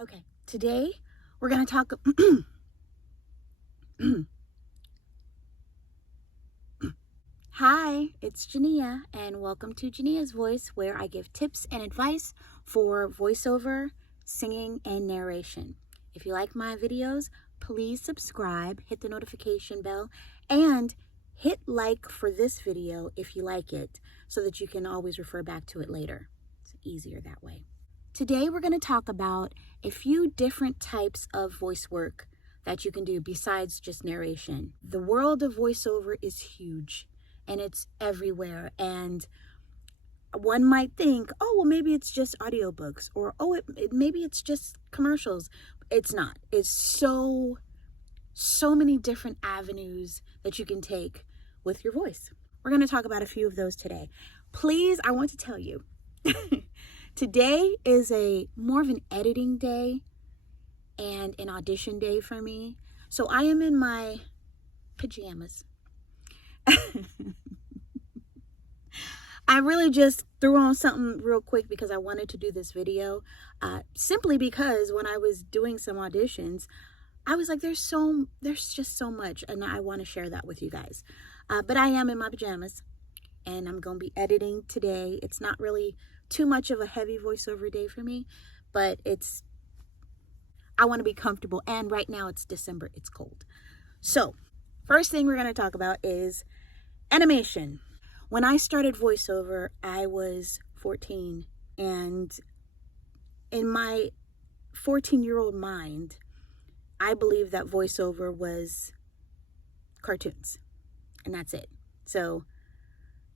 Okay, today we're going to talk. Hi, it's Jania, and welcome to Jania's Voice, where I give tips and advice for voiceover, singing, and narration. If you like my videos, please subscribe, hit the notification bell, and hit like for this video if you like it, so that you can always refer back to it later. It's easier that way. Today we're going to talk about a few different types of voice work that you can do besides just narration. The world of voiceover is huge and it's everywhere, and one might think, oh, well, maybe it's just audiobooks, or maybe it's just commercials. It's not. It's so many different avenues that you can take with your voice. We're going to talk about a few of those today. Please, I want to tell you, today is more of an editing day and an audition day for me. So I am in my pajamas. I really just threw on something real quick because I wanted to do this video, simply because when I was doing some auditions, I was like, there's just so much, and I want to share that with you guys. But I am in my pajamas, and I'm going to be editing today. It's not really too much of a heavy voiceover day for me, but I want to be comfortable, and right now it's December, it's cold. So first thing we're going to talk about is animation. When I started voiceover, I was 14, and in my 14-year-old mind, I believed that voiceover was cartoons, and that's it. So,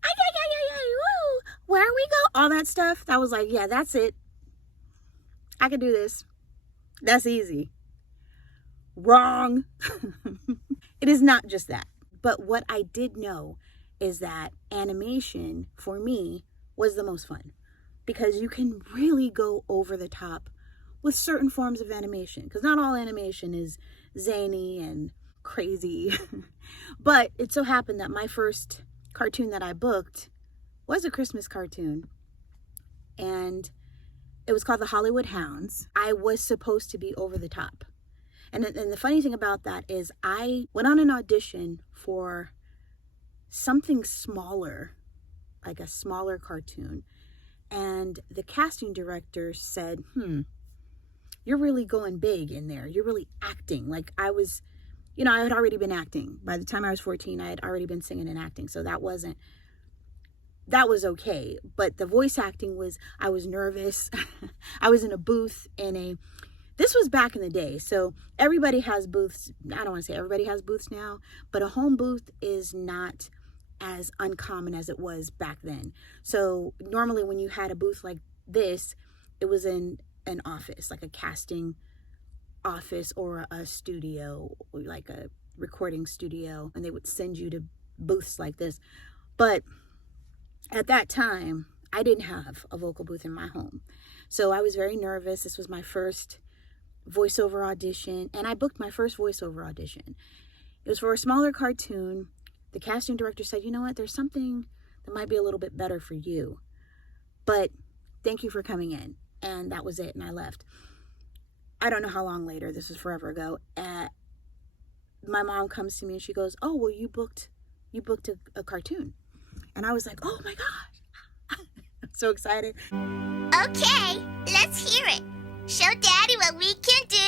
woo, where we go, all that stuff, that was like, yeah, that's it. I can do this. That's easy. Wrong. It is not just that. But what I did know is that animation, for me, was the most fun, because you can really go over the top with certain forms of animation, because not all animation is zany and crazy. But it so happened that my first cartoon that I booked was a Christmas cartoon, and it was called the Hollywood Hounds. I was supposed to be over the top. And the funny thing about that is I went on an audition for something smaller, like a smaller cartoon. And the casting director said, you're really going big in there. You're really acting. Like I was, I had already been acting. By the time I was 14, I had already been singing and acting. So that was okay. But the voice acting I was nervous. I was in a booth this was back in the day. So everybody has booths. I don't want to say everybody has booths now, but a home booth is not as uncommon as it was back then. So normally when you had a booth like this, it was in an office, like a casting office or a studio, like a recording studio, and they would send you to booths like this. But at that time, I didn't have a vocal booth in my home. So I was very nervous. This was my first voiceover audition, and I booked my first voiceover audition. It was for a smaller cartoon. The casting director said, you know what, there's something that might be a little bit better for you, but thank you for coming in. And that was it, and I left. I don't know how long later, this was forever ago, my mom comes to me and she goes, oh, well, you booked a cartoon. And I was like, oh my gosh. I'm so excited. Okay, let's hear it. Show Daddy what we can do.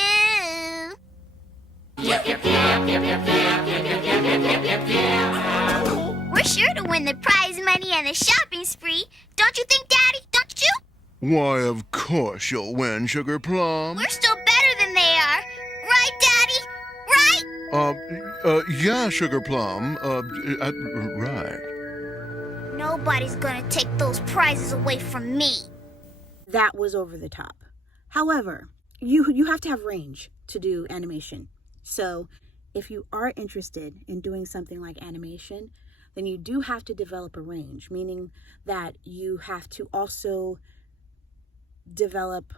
We're sure to win the prize money and the shopping spree. Don't you think, Daddy? Don't you? Why, of course you'll win, Sugar Plum. We're still better than they are. Right, Daddy? Right? Yeah, Sugar Plum. Right. Nobody's gonna take those prizes away from me. That was over the top. However, you have to have range to do animation. So if you are interested in doing something like animation, then you do have to develop a range, meaning that you have to also develop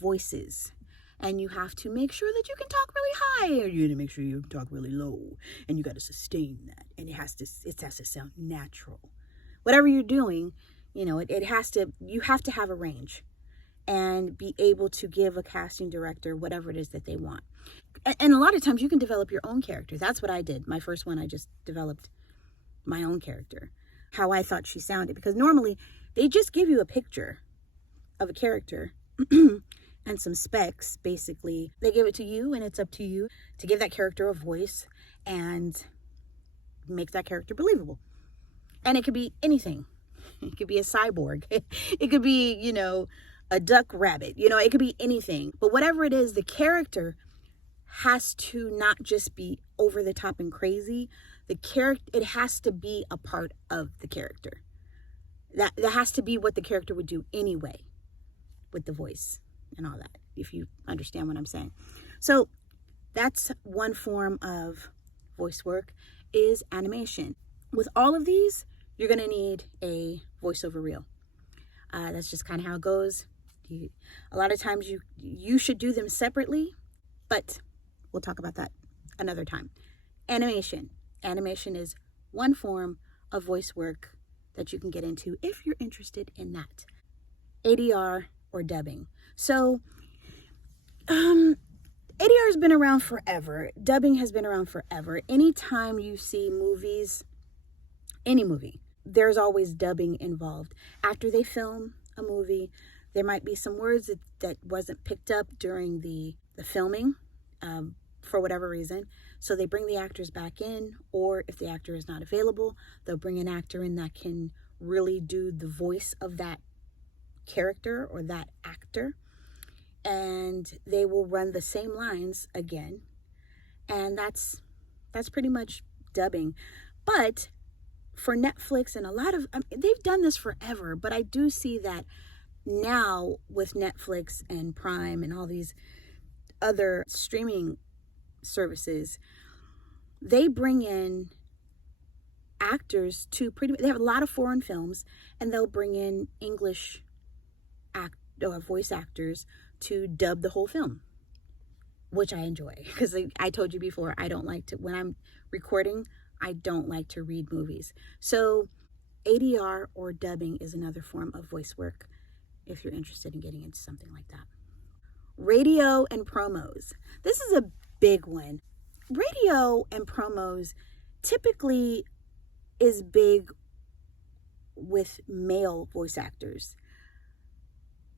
voices, and you have to make sure that you can talk really high, or you have to make sure you can talk really low, and you got to sustain that, and it has to sound natural. Whatever you're doing, you have to have a range. and be able to give a casting director whatever it is that they want. And a lot of times you can develop your own character. That's what I did. My first one, I just developed my own character, how I thought she sounded. Because normally they just give you a picture of a character and some specs, basically. They give it to you, and it's up to you to give that character a voice and make that character believable. And it could be anything. It could be a cyborg. It could be, you know, a duck rabbit. You know, it could be anything. But whatever it is, the character has to not just be over the top and crazy. It has to be a part of the character. That has to be what the character would do anyway, with the voice and all that, if you understand what I'm saying. So that's one form of voice work, is animation. With all of these, you're going to need a voiceover reel. That's just kind of how it goes. A lot of times you should do them separately, but we'll talk about that another time. Animation. Animation is one form of voice work that you can get into if you're interested in that. ADR or dubbing. So, ADR has been around forever. Dubbing has been around forever. Anytime you see movies, any movie, there's always dubbing involved. After they film a movie, there might be some words that wasn't picked up during the filming for whatever reason. So they bring the actors back in, or if the actor is not available, they'll bring an actor in that can really do the voice of that character or that actor. And they will run the same lines again. And that's pretty much dubbing. But for Netflix and they've done this forever, but I do see that now with Netflix and Prime and all these other streaming services, they bring in actors they have a lot of foreign films, and they'll bring in English voice actors to dub the whole film, which I enjoy, because I told you before, when I'm recording, I don't like to read movies. So ADR or dubbing is another form of voice work if you're interested in getting into something like that. Radio and promos. This is a big one. Radio and promos typically is big with male voice actors.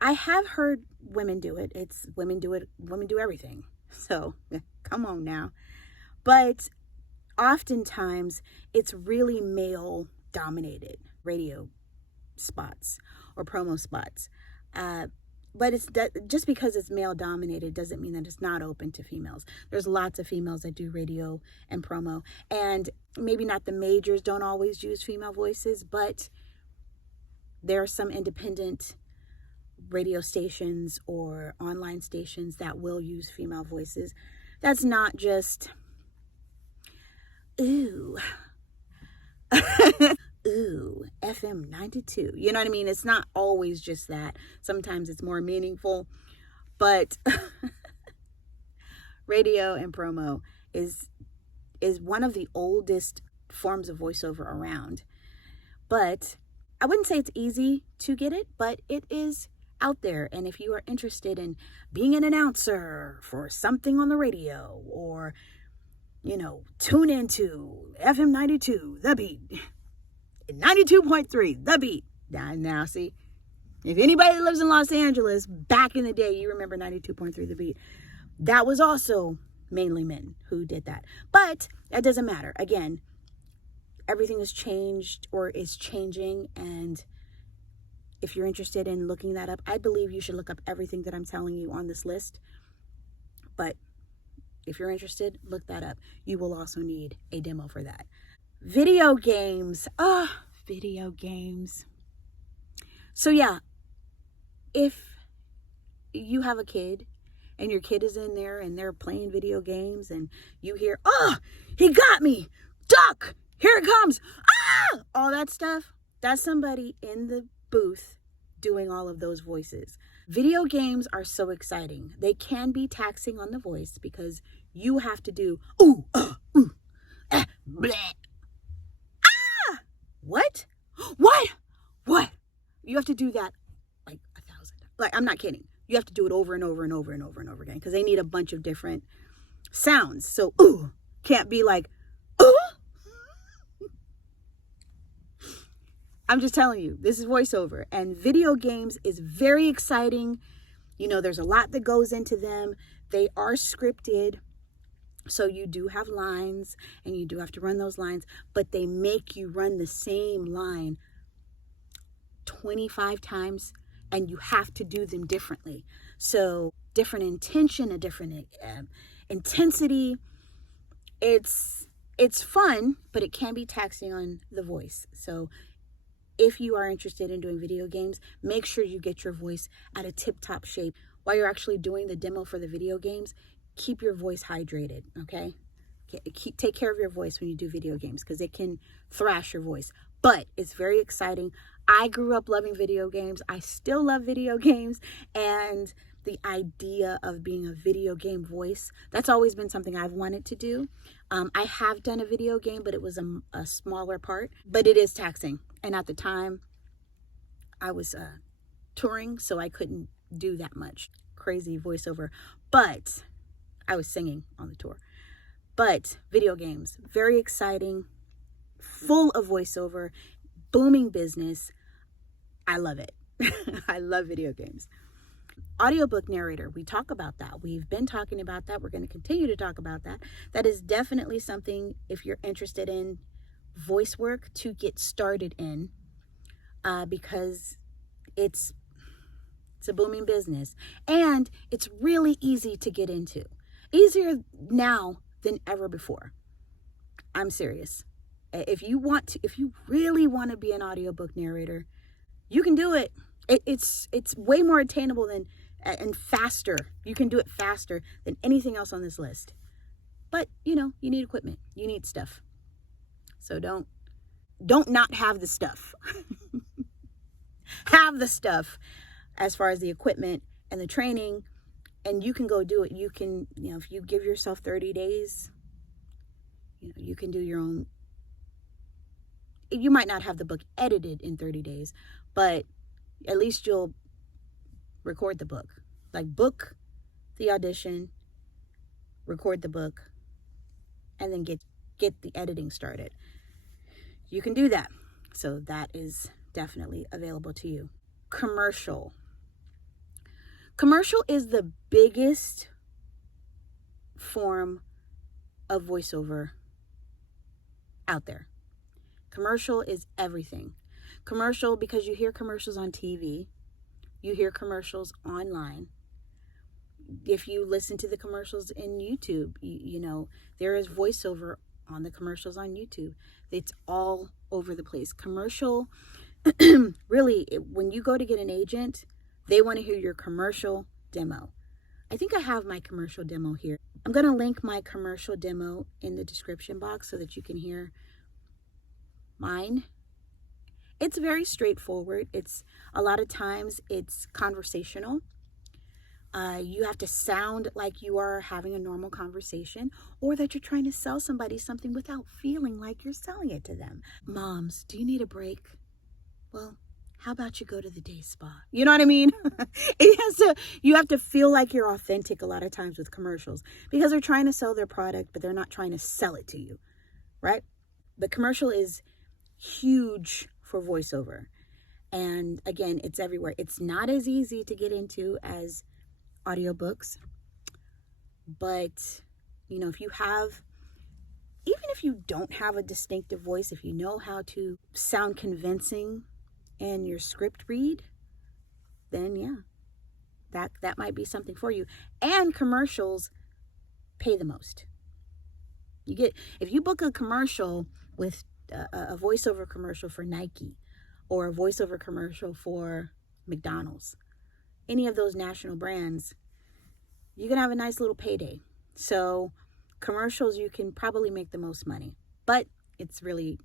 I have heard women do it. Women do everything. So come on now. But oftentimes it's really male dominated radio spots or promo spots. But just because it's male dominated doesn't mean that it's not open to females. There's lots of females that do radio and promo, and maybe not the majors don't always use female voices, but there are some independent radio stations or online stations that will use female voices. That's not just ooh FM 92. You know what I mean? It's not always just that. Sometimes it's more meaningful. But radio and promo is one of the oldest forms of voiceover around. But I wouldn't say it's easy to get it, but it is out there. And if you are interested in being an announcer for something on the radio, or, tune into FM 92, The Beat, 92.3, The Beat. Now, see, if anybody lives in Los Angeles, back in the day, you remember 92.3, The Beat. That was also mainly men who did that. But that doesn't matter. Again, everything has changed or is changing. And if you're interested in looking that up, I believe you should look up everything that I'm telling you on this list. But if you're interested, look that up. You will also need a demo for that. Video games. Video games. So yeah, if you have a kid and your kid is in there and they're playing video games and you hear, he got me, duck, here it comes, all that stuff, that's somebody in the booth doing all of those voices. Video games are so exciting. They can be taxing on the voice because you have to do bleh. What? You have to do that like 1,000 times. Like, I'm not kidding. You have to do it over and over and over and over and over again because they need a bunch of different sounds. So, ooh, can't be like, ooh. I'm just telling you, this is voiceover. And video games is very exciting. You know, there's a lot that goes into them. They are scripted. So you do have lines and you do have to run those lines, but they make you run the same line 25 times and you have to do them differently. So different intention, a different intensity. It's fun, but it can be taxing on the voice. So if you are interested in doing video games, make sure you get your voice at a tip-top shape. While you're actually doing the demo for the video games, keep your voice hydrated, okay? Take care of your voice when you do video games because it can thrash your voice. But it's very exciting. I grew up loving video games. I still love video games. And the idea of being a video game voice, that's always been something I've wanted to do. I have done a video game, but it was a smaller part. But it is taxing. And at the time, I was touring, so I couldn't do that much crazy voiceover. But I was singing on the tour. But video games, very exciting, full of voiceover, booming business. I love it. I love video games. Audiobook narrator, we talk about that. We've been talking about that. We're going to continue to talk about that. That is definitely something, if you're interested in voice work, to get started in, because it's a booming business and it's really easy to get into. Easier now than ever before. I'm serious. If you really want to be an audiobook narrator, you can do it. It's way more attainable and faster. You can do it faster than anything else on this list. But, you need equipment. You need stuff. So don't not have the stuff. Have the stuff as far as the equipment and the training, and you can go do it. You can, if you give yourself 30 days, you can do your own. You might not have the book edited in 30 days, but at least you'll record the book. Like, book the audition, record the book, and then get the editing started. You can do that. So that is definitely available to you. Commercial. Commercial is the biggest form of voiceover out there. Commercial is everything. Commercial, because you hear commercials on TV, you hear commercials online. If you listen to the commercials in YouTube, there is voiceover on the commercials on YouTube. It's all over the place. Commercial, really, when you go to get an agent, they want to hear your commercial demo. I think I have my commercial demo here. I'm going to link my commercial demo in the description box so that you can hear mine. It's very straightforward. A lot of times it's conversational. You have to sound like you are having a normal conversation, or that you're trying to sell somebody something without feeling like you're selling it to them. Moms, do you need a break? Well, how about you go to the day spa? You know what I mean? You have to feel like you're authentic a lot of times with commercials, because they're trying to sell their product, but they're not trying to sell it to you, right? The commercial is huge for voiceover. And again, it's everywhere. It's not as easy to get into as audiobooks, but if you don't have a distinctive voice, if you know how to sound convincing in your script read, then yeah, that might be something for you. And commercials pay the most. If you book a commercial with a voiceover commercial for Nike, or a voiceover commercial for McDonald's, any of those national brands, you can have a nice little payday. So commercials, you can probably make the most money, but it's very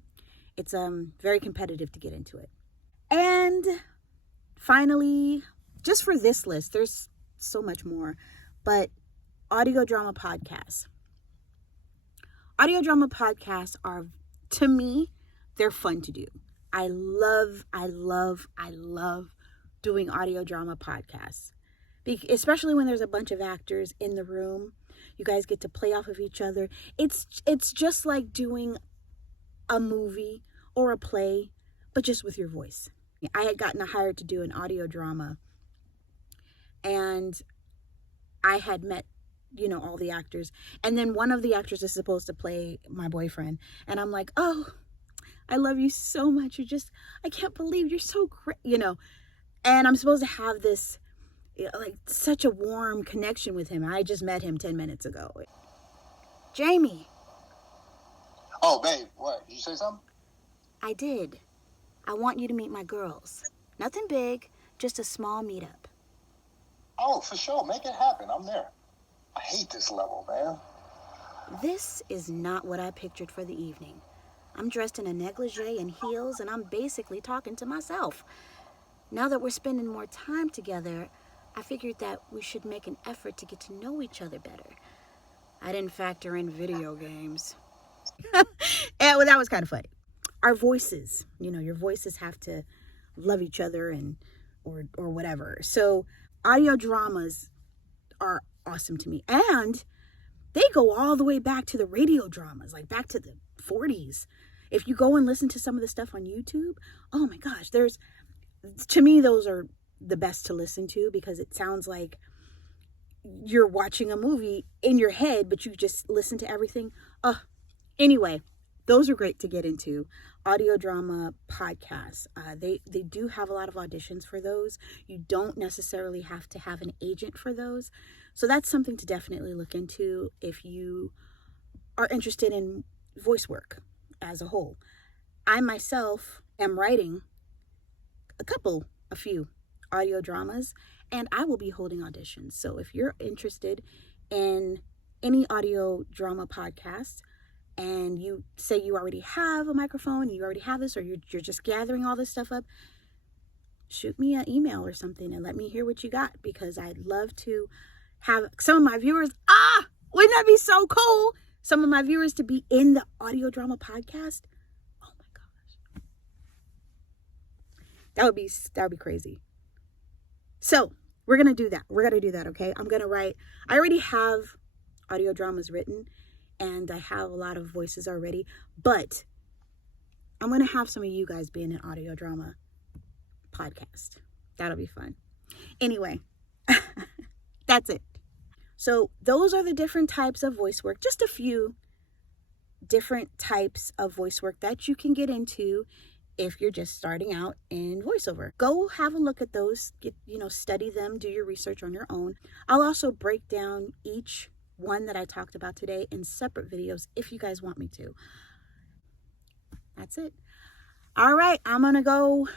competitive to get into it. And finally, just for this list, there's so much more, but audio drama podcasts. Audio drama podcasts are, to me, they're fun to do. I love doing audio drama podcasts. Especially when there's a bunch of actors in the room. You guys get to play off of each other. It's just like doing a movie or a play, but just with your voice. I had gotten hired to do an audio drama, and I had met, all the actors. And then one of the actors is supposed to play my boyfriend. And I'm like, oh, I love you so much. I can't believe you're so great, And I'm supposed to have this, like, such a warm connection with him. I just met him 10 minutes ago. Jamie. Oh, babe, what? Did you say something? I did. I want you to meet my girls. Nothing big, just a small meetup. Oh, for sure. Make it happen. I'm there. I hate this level, man. This is not what I pictured for the evening. I'm dressed in a negligee and heels, and I'm basically talking to myself. Now that we're spending more time together, I figured that we should make an effort to get to know each other better. I didn't factor in video games. Yeah, well, that was kind of funny. Our voices, your voices have to love each other or whatever. So audio dramas are awesome to me. And they go all the way back to the radio dramas, like back to the 40s. If you go and listen to some of the stuff on YouTube, oh my gosh, to me, those are the best to listen to, because it sounds like you're watching a movie in your head, but you just listen to everything. Anyway, those are great to get into. Audio drama podcasts. They do have a lot of auditions for those. You don't necessarily have to have an agent for those. So that's something to definitely look into if you are interested in voice work as a whole. I myself am writing a few audio dramas, and I will be holding auditions. So if you're interested in any audio drama podcast, and you say you already have a microphone, you already have this, or you're just gathering all this stuff up, shoot me an email or something and let me hear what you got, because I'd love to have some of my viewers, wouldn't that be so cool? Some of my viewers to be in the audio drama podcast. Oh my gosh. That would be crazy. So we're going to do that. We're going to do that. Okay. I'm going to write, I already have audio dramas written, and I have a lot of voices already, but I'm going to have some of you guys be in an audio drama podcast. That'll be fun. Anyway, that's it. So those are the different types of voice work, just a few different types of voice work that you can get into if you're just starting out in voiceover. Go have a look at those, study them, do your research on your own. I'll also break down each one that I talked about today in separate videos if you guys want me to. That's it. All right, I'm gonna go,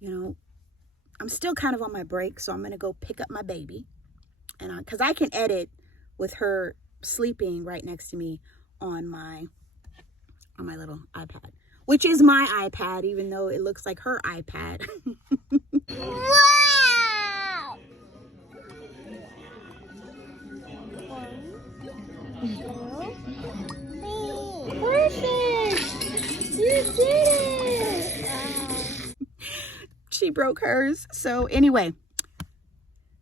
I'm still kind of on my break, so I'm gonna go pick up my baby, and because I can edit with her sleeping right next to me on my little iPad, which is my iPad, even though it looks like her iPad. Wow! Perfect! You did it! Wow. She broke hers. So anyway,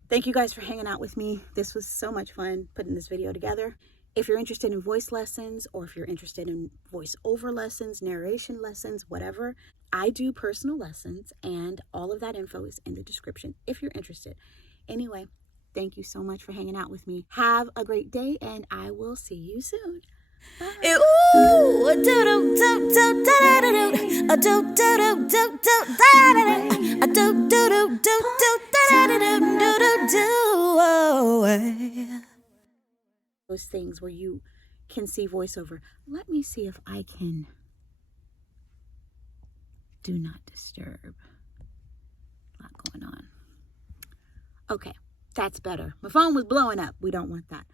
thank you guys for hanging out with me. This was so much fun putting this video together. If you're interested in voice lessons, or if you're interested in voiceover lessons, narration lessons, whatever, I do personal lessons, and all of that info is in the description if you're interested. Anyway, thank you so much for hanging out with me. Have a great day, and I will see you soon. Bye. Those things where you can see voiceover. Let me see if I can do not disturb. A lot going on. Okay, that's better. My phone was blowing up. We don't want that.